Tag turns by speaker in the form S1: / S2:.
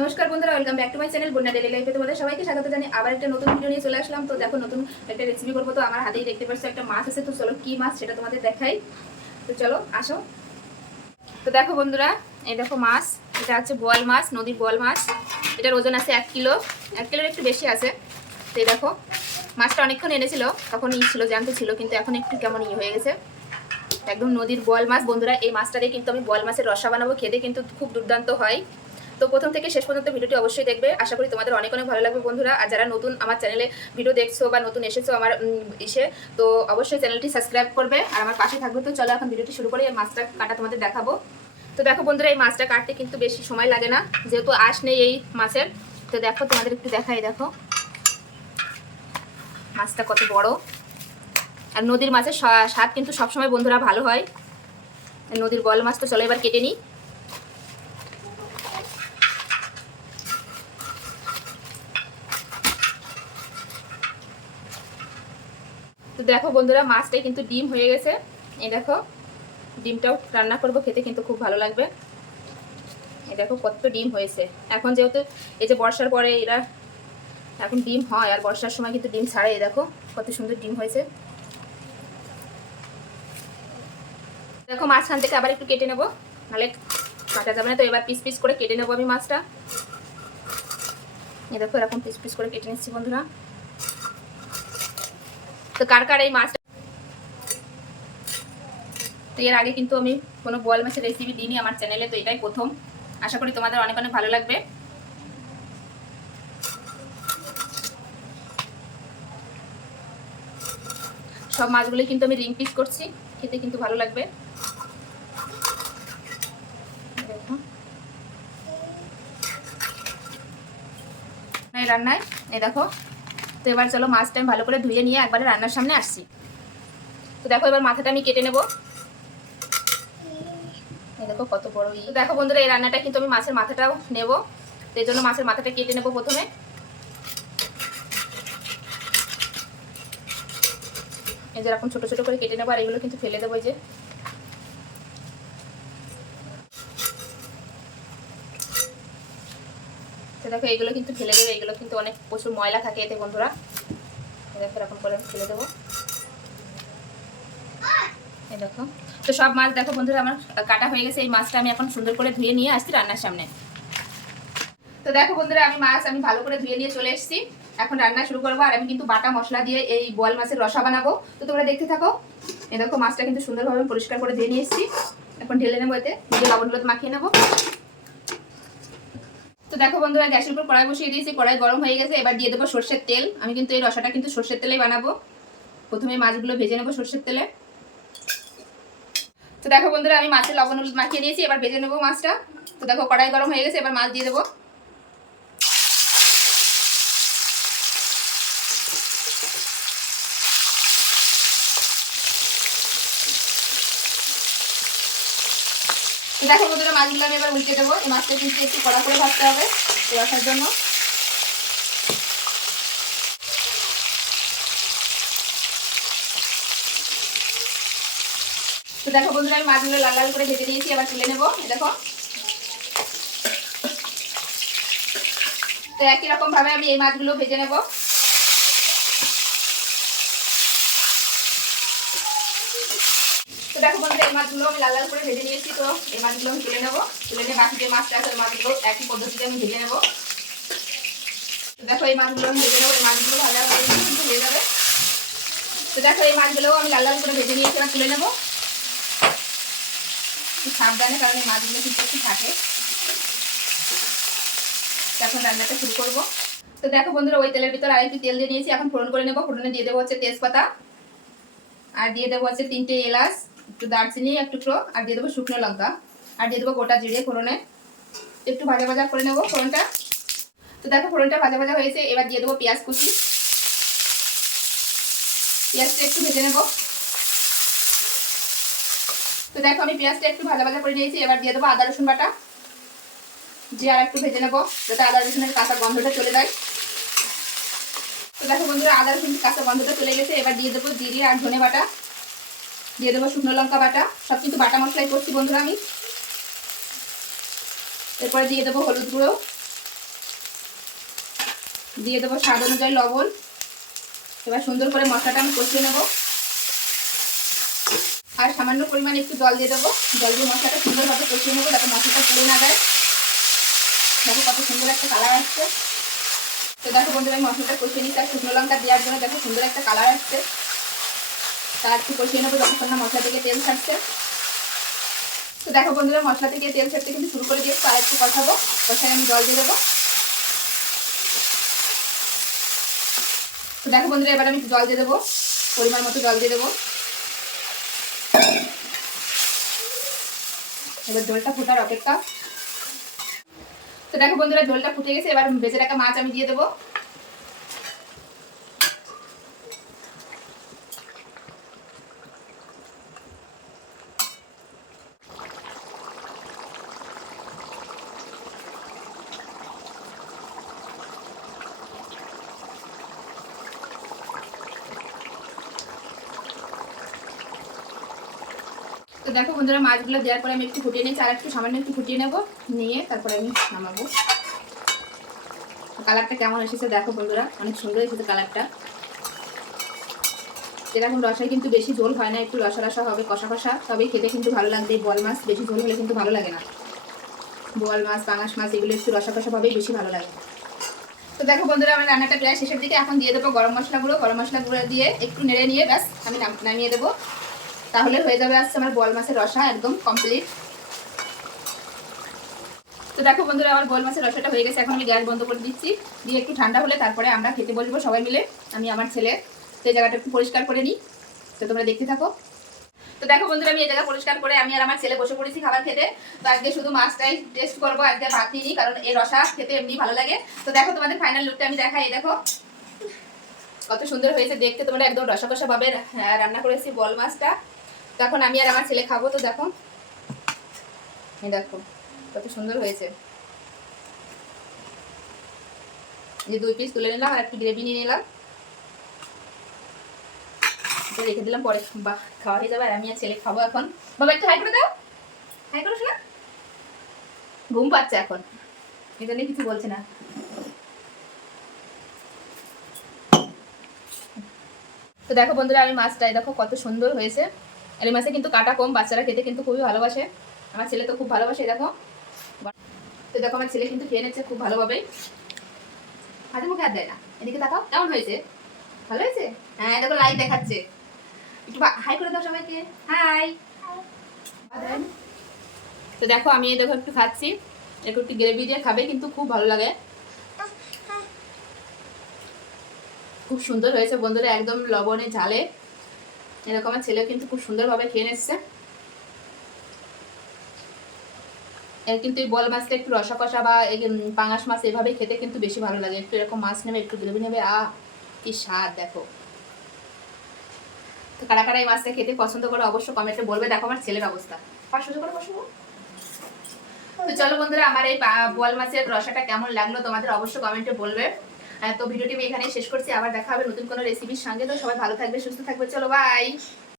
S1: নমস্কার বন্ধুরা welcome back to my channel Bonya daily লাইফে তোমাদের সবাইকে স্বাগত জানি আবার একটা নতুন ভিডিও নিয়ে চলে আসলাম। তো দেখো, নতুন একটা রেসিপি করব, তো আমার হাতেই দেখতে পাচ্ছ একটা মাছ আছে, তো চলো কি মাছ সেটা তোমাদের দেখাই। তো চলো, আসো। তো দেখো বন্ধুরা, এই দেখো মাছ, এটা হচ্ছে বোয়াল মাছ, নদীর বোয়াল মাছ। এটার ওজন আছে এক কিলো, এক কিলোর একটু বেশি আছে। তো এই দেখো, মাছটা অনেকক্ষণ এনেছিল, তখন ই ছিল জানতে ছিল, কিন্তু এখন একটু কেমন ই হয়ে গেছে। একদম নদীর বোয়াল মাছ, বন্ধুরা, এই মাছটা দিয়ে কিন্তু আমি বোয়াল মাছের রসা বানাবো, খেতে কিন্তু খুব দুর্দান্ত হয়। তো প্রথম থেকে শেষ পর্যন্ত ভিডিওটি অবশ্যই দেখবে। আশা করি তোমাদের অনেক অনেক ভালো লাগবে বন্ধুরা। আর যারা নতুন আমার চ্যানেলে ভিডিও দেখছ বা নতুন এসেছ আমার ইসে, তো অবশ্যই চ্যানেলটি সাবস্ক্রাইব করবে। আর আমার পাশে থাকবে তো চলো এখন ভিডিওটি শুরু করি এই মাছটা কাটা তোমাদের দেখাবো। তো দেখো বন্ধুরা, এই মাছটা কাটতে কিন্তু বেশি সময় লাগে না। যেহেতু আঁশ নেই এই মাছের, তো দেখো তোমাদের একটু দেখাই দেখো। মাছটা কত বড়। আর নদীর মাছের স্বা- স্বাদ কিন্তু সবসময় বন্ধুরা ভালো হয়। নদীর বল মাছ তো চলো এবার কেটে নিই। তো দেখো বন্ধুরা, মাছটাই কিন্তু ডিম হয়ে গেছে। এই দেখো, ডিমটাও রান্না করব, খেতে কিন্তু খুব ভালো লাগবে। এই দেখো কত ডিম হয়েছে। এখন যেহেতু এই যে বর্ষার পরে এরা এখন ডিম হয়, আর বর্ষার সময় কিন্তু ডিম ছাড়ে, এই দেখো কত সুন্দর ডিম হয়েছে। দেখো মাঝখান থেকে আবার একটু কেটে নেব, নাহলে কাটা যাবে না। তো এবার পিস পিস করে কেটে নেব আমি মাছটা। এই দেখো এরকম পিস পিস করে কেটে নিচ্ছি বন্ধুরা। তো কার কার এই মাছটা তো এর আগে কিন্তু আমি কোনো বোয়াল মাছের রেসিপি দিইনি আমার চ্যানেলে তো এটাই প্রথম। আশা করি তোমাদের অনেক অনেক ভালো লাগবে। সব মাছগুলো কিন্তু আমি রিং পিস করছি, খেতে কিন্তু ভালো লাগবে। রান্নায়, এই দেখো। তো এবার চলো মাছটা আমি ভালো করে ধুয়ে নিয়ে একবারে রান্নার সামনে আসছি। তো দেখো এবার মাথাটা আমি কেটে নেব। দেখো কত বড় ই। দেখো বন্ধুরা, এই রান্নাটা কিন্তু আমি মাছের মাথাটাও নেব। তো জন্য মাছের মাথাটা কেটে নেব প্রথমে। এই যে এরকম ছোটো ছোট করে কেটে নেব, আর এগুলো কিন্তু ফেলে দেবো যে। তো দেখো এগুলো কিন্তু ফেলে দেবে এগুলো কিন্তু অনেক প্রচুর ময়লা থাকে এতে, বন্ধুরা। দেখো, এরকম করে ফেলে দেবো। এই দেখো। তো সব মাছ দেখো, বন্ধুরা, আমার কাটা হয়ে গেছে। এই মাছটা আমি এখন সুন্দর করে ধুয়ে নিয়ে আসছি রান্নার সামনে। তো দেখো, বন্ধুরা, আমি মাছ আমি ভালো করে ধুয়ে নিয়ে চলে এসেছি। এখন রান্না শুরু করব, আর আমি কিন্তু বাটা মশলা দিয়ে এই বোয়াল মাছের রসা বানাবো। তো তোমরা দেখতে থাকো। এ দেখো, মাছটা কিন্তু সুন্দরভাবে পরিষ্কার করে ধুয়ে নিয়ে এসেছি। এখন ঢেলে নেব এতে নিজে লবণ হলুদ মাখিয়ে নেব। তো দেখো বন্ধুরা, গ্যাসের উপর কড়াই বসিয়ে দিয়েছি, কড়াই গরম হয়ে গেছে, এবার দিয়ে দেবো সর্ষের তেল। আমি কিন্তু এই রসাটা কিন্তু সর্ষের তেলেই বানাবো। প্রথমে মাছগুলো ভেজে নেব সর্ষের তেলে। তো দেখো বন্ধুরা, আমি মাছের লবণ মাখিয়ে দিয়েছি, এবার ভেজে নেব মাছটা। তো দেখো কড়াই গরম হয়ে গেছে, এবার মাছ দিয়ে দেবো। দেখো বন্ধুরা মাছগুলো আমি এবার উল্টে দেবো। এই মাছটা কিন্তু একটু কড়া করে ভাজতে হবে রসার জন্য। তো দেখো বন্ধুরা, আমি মাছগুলো লাল লাল করে ভেজে নিয়েছি আবার তুলে নেব। দেখো। তো একই রকম ভাবে আমি এই মাছগুলো ভেজে নেব। দেখো বন্ধুরা, এই মাছগুলো আমি লাল লাল করে ভেজে নিয়েছি তো। এই মাছগুলো আমি তুলে নেব। তুলে নিয়ে বাকি যে মাছটা আছে মাছগুলো একই পদ্ধতিতে আমি ভেজে নেব। দেখো, এই মাছগুলো আমি ভেজে নেব। এই মাছগুলো ভালো কিন্তু হয়ে যাবে। তো দেখো, এই মাছগুলোও আমি লাল লাল করে ভেজে নিয়েছি, এবার তুলে নেব। সাবধানে, কারণ এই মাছগুলো কিন্তু একটু থাকে। এখন রান্নাটা শুরু করব। তো দেখো বন্ধুরা, ওই তেলের ভিতরে আরেকটু তেল দিয়ে নিয়েছি। এখন ফোড়ন করে নেব। ফোড়নে দিয়ে দেবো হচ্ছে তেজপাতা। আর দিয়ে দেবো হচ্ছে তিনটে এলাচ। একটু দারচিনি এক টুকরো আর দিয়ে দেবো শুকনো লঙ্কা। আর দিয়ে দেবো গোটা জিরে ফোড়নে। একটু ভাজা ভাজা করে নেব ফোড়নটা। তো দেখো ফোড়নটা ভাজা ভাজা হয়েছে, এবার দিয়ে দেবো পেঁয়াজ কুচি। পেঁয়াজটা একটু ভেজে নেব। তো দেখো আমি পেঁয়াজটা একটু ভাজা ভাজা করে নিয়েছি, এবার দিয়ে দেবো আদা রসুন বাটা। দিয়ে আর একটু ভেজে নেব, যাতে আদা রসুনের কাঁচা গন্ধটা চলে যায়। তো দেখো বন্ধুরা, আদা রসুন কাঁচা গন্ধটা চলে গেছে, এবার দিয়ে দেবো জিরে আর ধনে বাটা। দিয়ে দেবো শুকনো লঙ্কা বাটা। সব কিন্তু বাটা মশলাই করছি বন্ধুরা আমি। এরপরে দিয়ে দেবো হলুদ গুঁড়ো। দিয়ে দেবো স্বাদ অনুযায়ী লবণ। এবার সুন্দর করে মশলাটা আমি কষিয়ে নেব। আর সামান্য পরিমাণে একটু জল দিয়ে দেবো। জল দিয়ে মশলাটা সুন্দরভাবে কষিয়ে নেব যাতে মশলাটা পুড়ে না দেয় দেখো কত সুন্দর একটা কালার আসছে। তো দেখো বন্ধুরা, আমি মশলাটা কষিয়ে নিচ্ছি। আর শুকনো লঙ্কা দেওয়ার জন্য দেখো সুন্দর একটা কালার আসছে। তার একটু কষিয়ে নেব যতক্ষণ না মশলা থেকে তেল ছাড়ছে। তো দেখো বন্ধুরা, মশলা থেকে তেল ছাড়তে কিন্তু শুরু করে দিয়েছি, আর একটু কষাবো। কষায় আমি জল দিয়ে দেবো। তো দেখো বন্ধুরা, এবার আমি জল দিয়ে দেবো, পরিমাণ মতো জল দিয়ে দেবো। এবার ঝোলটা ফোটার অপেক্ষা। তো দেখো বন্ধুরা ঝোলটা ফুটে গেছে, এবার বেঁচে রাখা মাছ আমি দিয়ে দেবো। দেখো বন্ধুরা, মাছগুলো দেওয়ার পরে আমি একটু ফুটিয়ে নিয়েছি, আর একটু সামান্য একটু ফুটিয়ে নেব। নিয়ে তারপরে আমি নামাবো। কালারটা কেমন এসেছে দেখো বন্ধুরা, অনেক সুন্দর এসেছে কালারটা। এরকম রসায় কিন্তু বেশি ঝোল হয় না, একটু রসা রসা হবে, কষা কষা তবেই খেতে কিন্তু ভালো লাগবে। বল মাছ বেশি ঝোল হলে কিন্তু ভালো লাগে না। বোয়াল মাছ, পাঙাশ মাছ, এগুলো একটু রসা কষা ভাবেই বেশি ভালো লাগে। তো দেখো বন্ধুরা, আমার রান্নাটা প্রায় শেষের দিকে। এখন দিয়ে দেবো গরম মশলা গুঁড়ো গরম মশলা গুঁড়ো দিয়ে একটু নেড়ে নিয়ে ব্যাস, আমি নাম- নামিয়ে দেবো। তাহলে হয়ে যাবে আজকে আমার বোয়াল মাছের রসা একদম কমপ্লিট তো দেখো বন্ধুরা আমার বোয়াল মাছের রসাটা হয়ে গেছে। এখন আমি গ্যাস বন্ধ করে দিচ্ছি। দিয়ে একটু ঠান্ডা হলে তারপরে আমরা খেতে বসবো সবাই মিলে। আমি আমার ছেলে সেই জায়গাটা একটু পরিষ্কার করে নিই। তো তোমরা দেখতে থাকো। তো দেখো বন্ধুরা আমি এই জায়গা পরিষ্কার করে আমি আর আমার ছেলে বসে পড়েছি খাবার খেতে। তো আজকে শুধু মাছটাই টেস্ট করব আজকে ভাত নিই কারণ এই রসা খেতে এমনি ভালো লাগে। তো দেখো তোমাদের ফাইনাল লুকটা আমি দেখাই এই দেখো। কত সুন্দর হয়েছে দেখতে। তোমরা একদম রসা কষা ভাবে হ্যাঁ, রান্না করেছি বল মাছটা। তখন আমি আর আমার ছেলে খাব তো, দেখো। এই দেখো, কত সুন্দর হয়েছে। যে দুই পিস তুলে নিলাম, আর একটু গ্রেভি নিয়ে নিলাম। রেখে দিলাম, পরে খাওয়া হয়ে যাবে, আর আমি আর ছেলে খাব এখন। বাবা, একটু হাই করে দাও। হাই করো শোনা ঘুম পাচ্ছে এখন। এটা নিয়ে কিছু বলছে না। তো দেখো বন্ধুরা, আমি মাছটাই দেখো কত সুন্দর হয়েছে। এই মাছে কিন্তু কাটা কম, বাচ্চারা খেতে কিন্তু খুবই ভালোবাসে। আমার ছেলে তো খুব ভালোবাসে দেখো। তো দেখো, আমার ছেলে কিন্তু খেয়ে নিচ্ছে খুব ভালোভাবেই। হাতে মুখে হাত দেয় না। এদিকে তাকাও, কেমন হয়েছে? ভালো হয়েছে? হ্যাঁ দেখো লাইট দেখাচ্ছে। একটু হাই করে দাও সবাইকে। হাই তো দেখো, আমি দেখো, একটু খাচ্ছি। একটু একটু গ্রেভি দিয়ে খাবে, কিন্তু খুব ভালো লাগে। খুব সুন্দর হয়েছে বন্ধুরা, একদম লবণে ঝালে। এরকম ছেলেও কিন্তু খুব সুন্দরভাবে খেয়ে নিচ্ছে। এর কিন্তু এই বল মাছটা একটু রসা কষা বা এই পাঙাশ মাছ এভাবে খেতে কিন্তু বেশি ভালো লাগে। একটু এরকম মাছ নেবে, একটু গ্রেভি নেবে আ কি স্বাদ, দেখো। তো কারা কারা এই মাছটা খেতে পছন্দ করে অবশ্য কমেন্টে বলবে, দেখো আমার ছেলের অবস্থা। করে তো চলো বন্ধুরা, আমার এই বোয়াল মাছের রসাটা কেমন লাগল তোমাদের অবশ্যই কমেন্টে বলবে। তো ভিডিওটি আমি এখানেই শেষ করছি। আবার দেখা হবে নতুন কোনো রেসিপির সঙ্গে। তো সবাই ভালো থাকবে, সুস্থ থাকবে। চলো বাই